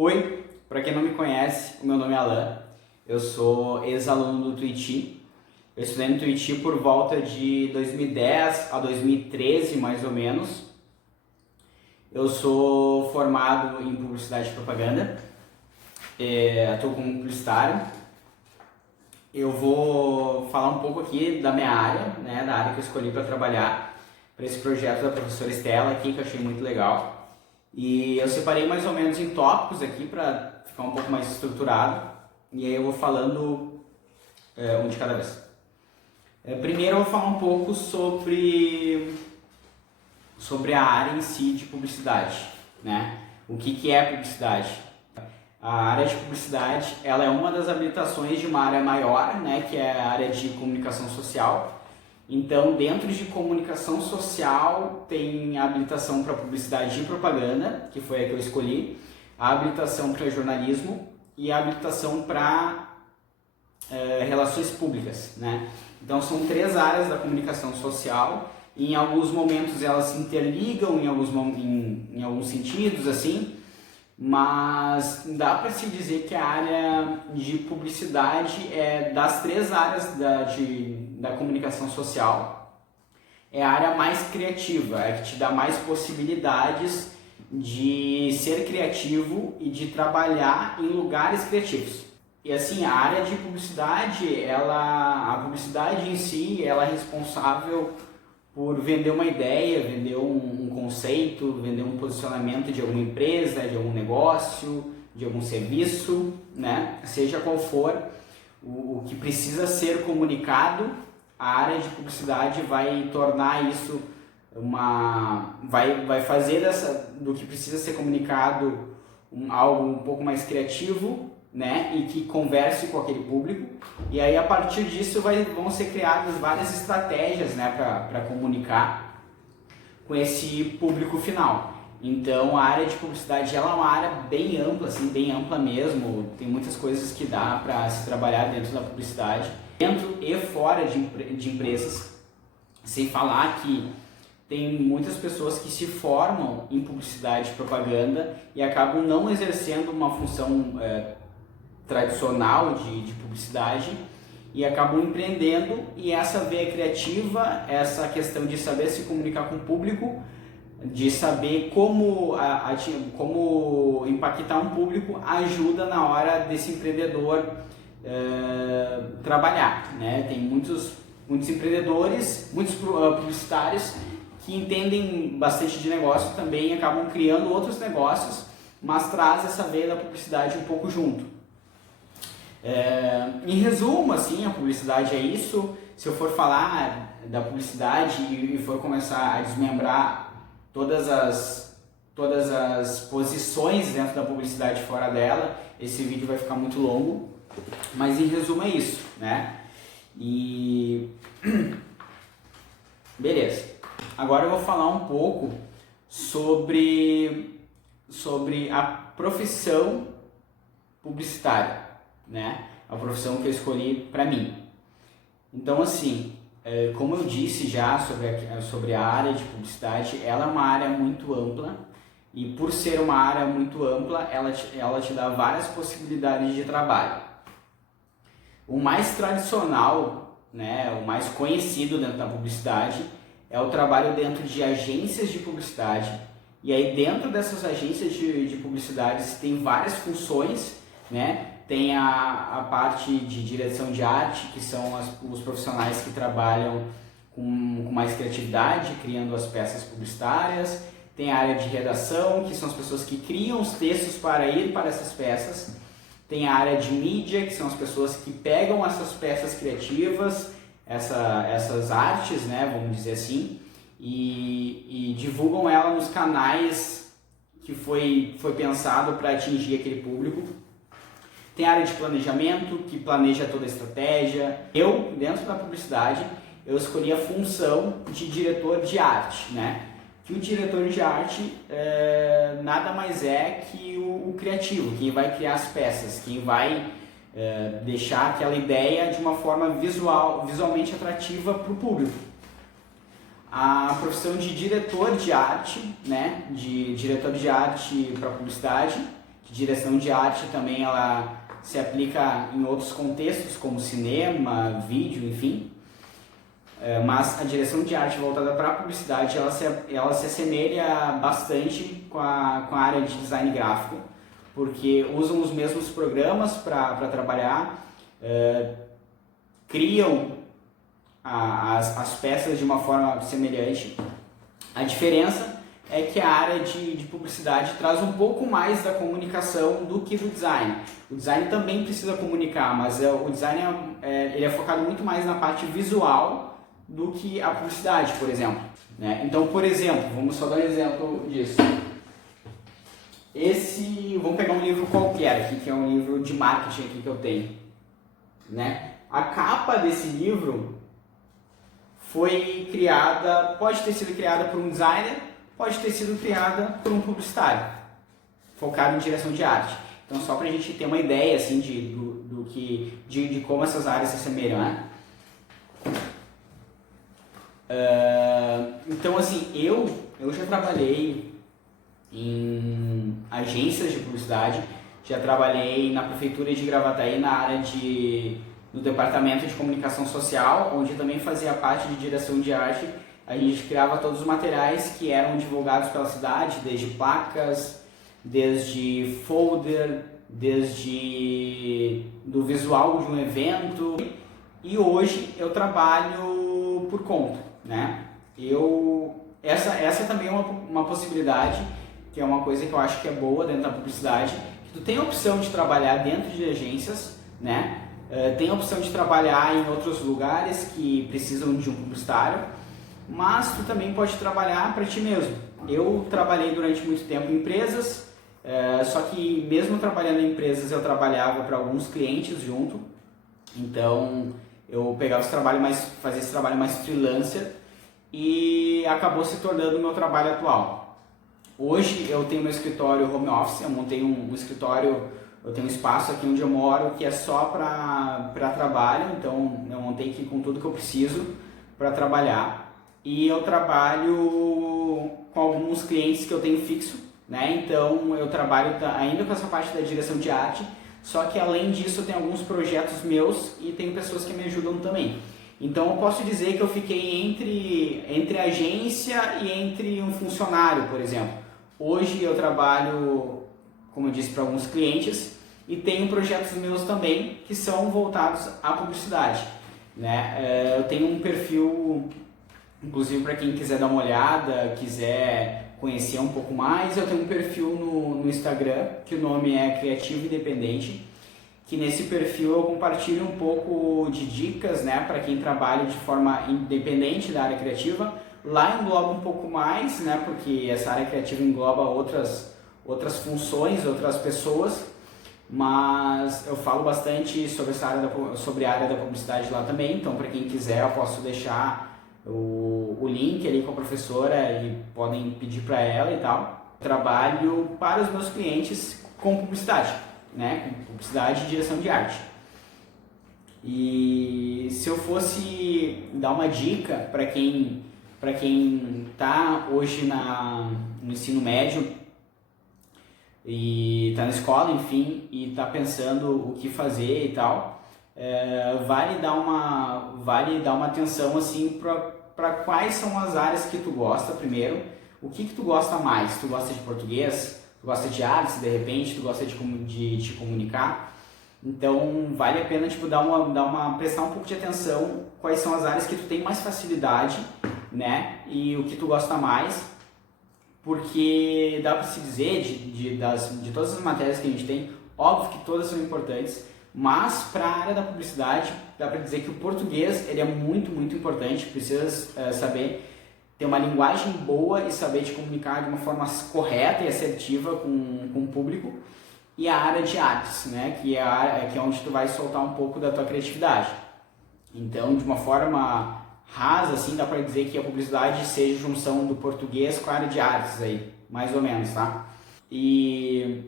Oi, para quem não me conhece, o meu nome é Alan, eu sou ex-aluno do Tuiuti. Eu estudei no Tuiuti por volta de 2010 a 2013, mais ou menos. Eu sou formado em publicidade e propaganda, atuo como publicitário. Eu vou falar um pouco aqui da minha área, né, da área que eu escolhi para trabalhar, para esse projeto da professora Estela aqui, que eu achei muito legal. E eu separei mais ou menos em tópicos aqui para ficar um pouco mais estruturado, e aí eu vou falando um de cada vez. Primeiro eu vou falar um pouco sobre a área em si de publicidade, né? O que é publicidade? A área de publicidade, ela é uma das habilitações de uma área maior, né, que é a área de comunicação social. Então, dentro de comunicação social, tem a habilitação para publicidade e propaganda, que foi a que eu escolhi, a habilitação para jornalismo e a habilitação para relações públicas, né? Então, são três áreas da comunicação social. Em alguns momentos elas se interligam em alguns sentidos, assim, mas dá para se dizer que a área de publicidade é das três áreas da comunicação social, é a área mais criativa, é que te dá mais possibilidades de ser criativo e de trabalhar em lugares criativos. E assim, a área de publicidade, a publicidade em si, ela é responsável por vender uma ideia, vender um conceito, vender um posicionamento de alguma empresa, de algum negócio, de algum serviço, né? Seja qual for o que precisa ser comunicado, a área de publicidade vai tornar isso vai fazer do que precisa ser comunicado algo um pouco mais criativo, né, e que converse com aquele público, e aí a partir disso vão ser criadas várias estratégias, né, para comunicar com esse público final. Então a área de publicidade ela é uma área bem ampla, assim, bem ampla mesmo, tem muitas coisas que dá para se trabalhar dentro da publicidade, dentro e fora de empresas, sem falar que tem muitas pessoas que se formam em publicidade e propaganda e acabam não exercendo uma função tradicional de publicidade e acabam empreendendo, e essa veia criativa, essa questão de saber se comunicar com o público, de saber como impactar um público, ajuda na hora desse empreendedor trabalhar, né? Tem muitos empreendedores, muitos publicitários que entendem bastante de negócio também, acabam criando outros negócios, mas traz essa veia da publicidade um pouco junto. Em resumo, assim, a publicidade é isso. Se eu for falar da publicidade e for começar a desmembrar todas as posições dentro da publicidade fora dela, esse vídeo vai ficar muito longo, mas em resumo é isso, né? E beleza. Agora eu vou falar um pouco sobre a profissão publicitária, né? A profissão que eu escolhi para mim. Então, assim, como eu disse já sobre a área de publicidade, ela é uma área muito ampla, e por ser uma área muito ampla, ela te dá várias possibilidades de trabalho. O mais tradicional, né, o mais conhecido dentro da publicidade é o trabalho dentro de agências de publicidade. E aí dentro dessas agências de publicidade tem várias funções, né? Tem a parte de direção de arte, que são os profissionais que trabalham com mais criatividade, criando as peças publicitárias. Tem a área de redação, que são as pessoas que criam os textos para ir para essas peças. Tem a área de mídia, que são as pessoas que pegam essas peças criativas, essas artes, né, vamos dizer assim, e divulgam ela nos canais que foi pensado para atingir aquele público. Tem a área de planejamento, que planeja toda a estratégia. Eu, dentro da publicidade, eu escolhi a função de diretor de arte, né? Que o diretor de arte nada mais é que o criativo, quem vai criar as peças, quem vai deixar aquela ideia de uma forma visualmente atrativa para o público. A profissão de diretor de arte, né? De diretor de arte para publicidade, que direção de arte também ela se aplica em outros contextos, como cinema, vídeo, enfim. Mas a direção de arte voltada para a publicidade, ela se assemelha bastante com a área de design gráfico, porque usam os mesmos programas para trabalhar, criam as peças de uma forma semelhante. A diferença é que a área de publicidade traz um pouco mais da comunicação do que do design. O design também precisa comunicar, mas o design ele é focado muito mais na parte visual do que a publicidade, por exemplo. Né? Então, por exemplo, vamos só dar um exemplo disso. Vamos pegar um livro qualquer aqui, que é um livro de marketing aqui que eu tenho. Né? A capa desse livro foi criada, pode ter sido criada por um designer, pode ter sido criada por um publicitário, focado em direção de arte. Então, só para a gente ter uma ideia assim, de como essas áreas se assemelham. Né? Então, assim, eu já trabalhei em agências de publicidade, já trabalhei na prefeitura de Gravataí na área no departamento de comunicação social, onde também fazia parte de direção de arte. A gente criava todos os materiais que eram divulgados pela cidade, desde placas, desde folder, desde do visual de um evento. E hoje eu trabalho por conta, né? Essa também é uma possibilidade, que é uma coisa que eu acho que é boa dentro da publicidade, que tu tem a opção de trabalhar dentro de agências, né? Tem a opção de trabalhar em outros lugares que precisam de um publicitário, mas tu também pode trabalhar para ti mesmo. Eu trabalhei durante muito tempo em empresas, só que mesmo trabalhando em empresas eu trabalhava para alguns clientes junto, então eu pegava fazia esse trabalho mais freelancer e acabou se tornando o meu trabalho atual. Hoje eu tenho meu escritório home office, eu montei um escritório, eu tenho um espaço aqui onde eu moro que é só para trabalho, então eu montei aqui com tudo que eu preciso para trabalhar. E eu trabalho com alguns clientes que eu tenho fixo, né? Então eu trabalho ainda com essa parte da direção de arte, só que além disso eu tenho alguns projetos meus e tenho pessoas que me ajudam também. Então eu posso dizer que eu fiquei entre agência e entre um funcionário, por exemplo. Hoje eu trabalho, como eu disse, para alguns clientes e tenho projetos meus também que são voltados à publicidade, né? Eu tenho um perfil, inclusive para quem quiser dar uma olhada, quiser conhecer um pouco mais, eu tenho um perfil no Instagram, que o nome é Criativo Independente, que nesse perfil eu compartilho um pouco de dicas, né, para quem trabalha de forma independente da área criativa. Lá engloba um pouco mais, né, porque essa área criativa engloba outras funções, outras pessoas, mas eu falo bastante sobre a área da publicidade lá também, então para quem quiser eu posso deixar o link ali com a professora e podem pedir para ela e tal. Trabalho para os meus clientes com publicidade, né? Com publicidade e direção de arte. E se eu fosse dar uma dica para quem está hoje no ensino médio e está na escola, enfim, e está pensando o que fazer e tal, vale dar uma atenção assim para quais são as áreas que tu gosta primeiro, o que tu gosta mais. Tu gosta de português, tu gosta de artes, de repente tu gosta de te comunicar. Então vale a pena prestar um pouco de atenção quais são as áreas que tu tem mais facilidade, né? E o que tu gosta mais, porque dá para se dizer de todas as matérias que a gente tem, óbvio que todas são importantes, mas para a área da publicidade dá para dizer que o português ele é muito, muito importante. Precisa saber ter uma linguagem boa e saber te comunicar de uma forma correta e assertiva com o público. E a área de artes, né, que é onde tu vai soltar um pouco da tua criatividade. Então, de uma forma rasa, assim, dá para dizer que a publicidade seja a junção do português com a área de artes aí, mais ou menos, tá? E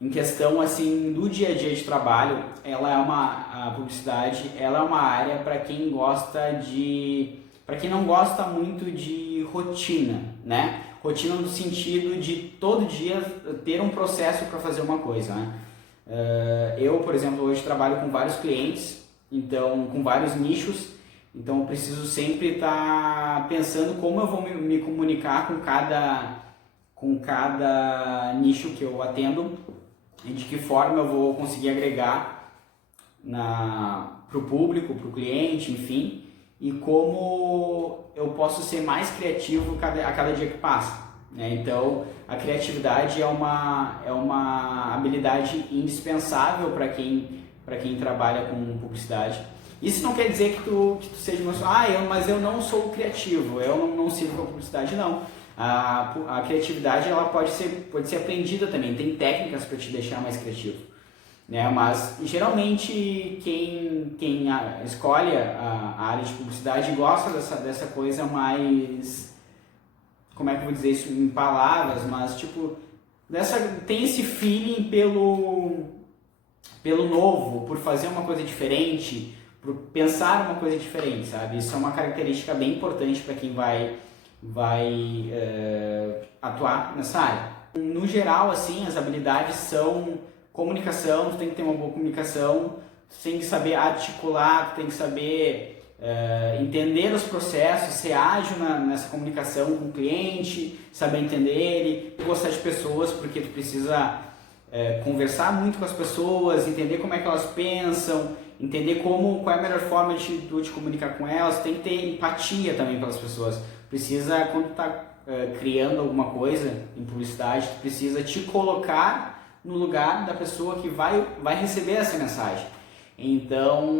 em questão, assim, do dia a dia de trabalho, a publicidade, ela é uma área para quem não gosta muito de rotina, né? Rotina no sentido de todo dia ter um processo para fazer uma coisa, né? Eu, por exemplo, hoje trabalho com vários clientes, então com vários nichos, então eu preciso sempre estar pensando como eu vou me comunicar com cada nicho que eu atendo e de que forma eu vou conseguir agregar para o público, para o cliente, enfim, e como eu posso ser mais criativo a cada dia que passa, né? Então, a criatividade é uma habilidade indispensável para quem trabalha com publicidade. Isso não quer dizer que tu seja uma pessoa, mas eu não sou criativo, eu não sirvo para publicidade, não. A criatividade ela pode ser aprendida também, tem técnicas para te deixar mais criativo, né? Mas geralmente quem escolhe a área de publicidade gosta dessa coisa mais, como é que eu vou dizer isso em palavras, mas tipo, tem esse feeling pelo novo, por fazer uma coisa diferente, por pensar uma coisa diferente, sabe? Isso é uma característica bem importante para quem vai atuar nessa área. No geral, assim, as habilidades são comunicação, tu tem que ter uma boa comunicação, tu tem que saber articular, tu tem que saber entender os processos, ser ágil nessa comunicação com o cliente, saber entender ele, gostar de pessoas, porque tu precisa conversar muito com as pessoas, entender como é que elas pensam, entender qual é a melhor forma de tu te comunicar com elas, tem que ter empatia também pelas pessoas. Precisa, quando tu está criando alguma coisa em publicidade, tu precisa te colocar no lugar da pessoa que vai receber essa mensagem. Então,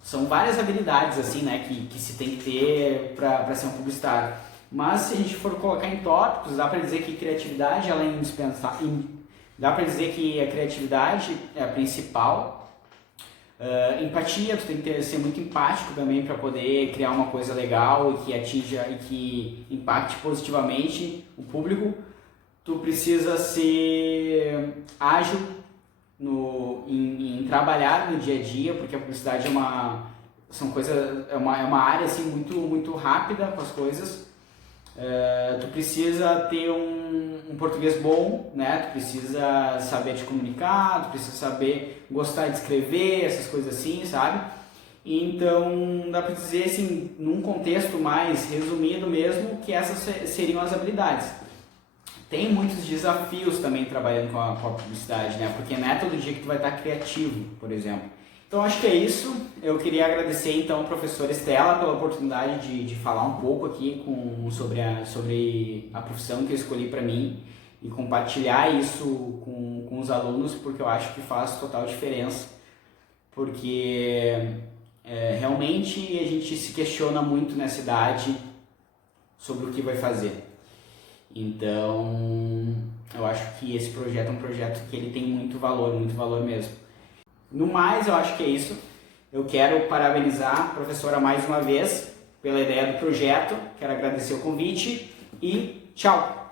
são várias habilidades assim, né, que se tem que ter para ser um publicitário. Mas se a gente for colocar em tópicos, dá para dizer que criatividade ela é indispensável. Dá para dizer que a criatividade é a principal. Empatia, tu tem que ser muito empático também para poder criar uma coisa legal e que atinja e que impacte positivamente o público. Tu precisa ser ágil em trabalhar no dia a dia, porque a publicidade é uma área assim, muito, muito rápida com as coisas. Tu precisa ter um português bom, né? Tu precisa saber te comunicar, tu precisa saber gostar de escrever, essas coisas assim, sabe? Então, dá para dizer assim, num contexto mais resumido mesmo, que essas seriam as habilidades. Tem muitos desafios também trabalhando com a publicidade, né? Porque não é todo dia que tu vai estar criativo, por exemplo. Então acho que é isso. Eu queria agradecer então a professora Estela pela oportunidade de falar um pouco aqui sobre a profissão que eu escolhi para mim e compartilhar isso com os alunos, porque eu acho que faz total diferença, porque realmente a gente se questiona muito nessa idade sobre o que vai fazer. Então eu acho que esse projeto é um projeto que ele tem muito valor mesmo. No mais, eu acho que é isso. Eu quero parabenizar a professora mais uma vez pela ideia do projeto, quero agradecer o convite e tchau!